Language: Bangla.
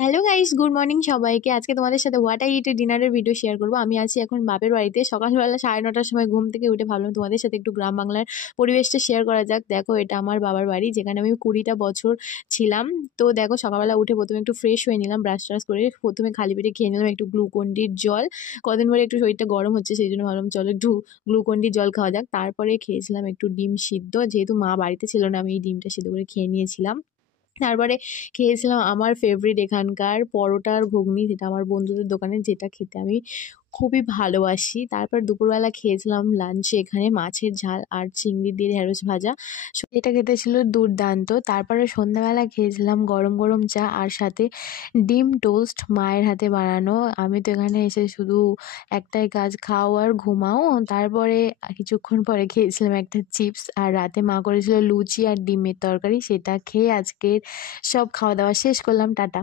হ্যালো গাইস, গুড মর্নিং সবাইকে। আজকে তোমাদের সাথে হোয়াট আই ইট এ ডিনারের ভিডিও শেয়ার করবো। আমি আছি এখন বাপের বাড়িতে। সকালবেলা 9:30টার সময় ঘুম থেকে উঠে ভাবলাম তোমাদের সাথে একটু গ্রাম বাংলার পরিবেশটা শেয়ার করা যাক। দেখো, এটা আমার বাবার বাড়ি, যেখানে আমি 20টা বছর ছিলাম। তো দেখো, সকালবেলা উঠে প্রথমে একটু ফ্রেশ হয়ে নিলাম, ব্রাশ ট্রাশ করে প্রথমে খালি পেটে খেয়ে নিলাম একটু গ্লুকন্ডির জল। কদিন ধরে একটু শরীরটা গরম হচ্ছে, সেই জন্য ভাবলাম চলো একটু গ্লুকন্ডির জল খাওয়া যাক। তারপরে খেয়েছিলাম একটু ডিম সিদ্ধ, যেহেতু মা বাড়িতে ছিল না আমি এই ডিমটা সিদ্ধ করে খেয়ে নিয়েছিলাম। তারপরে খেয়েছিলাম আমার ফেভারিট এখানকার পরোটা আর ঘুগনি, যেটা আমার বন্ধুদের দোকানে, যেটা খেতে আমি খুবই ভালোবাসি। তারপর দুপুরবেলা খেয়েছিলাম লাঞ্চে এখানে মাছের ঝাল আর চিংড়ি দিয়ে ঢেঁড়স ভাজা, এটা খেতে ছিল দুর্দান্ত। তারপরে সন্ধ্যাবেলা খেয়েছিলাম গরম গরম চা আর সাথে ডিম টোস্ট মায়ের হাতে বানানো। আমি তো এখানে এসে শুধু একটাই কাজ, খাও আর ঘুমাও। তারপরে কিছুক্ষণ পরে খেয়েছিলাম একটা চিপস, আর রাতে মা করেছিল লুচি আর ডিমের তরকারি, সেটা খেয়ে আজকের সব খাওয়া দাওয়া শেষ করলাম। টাটা।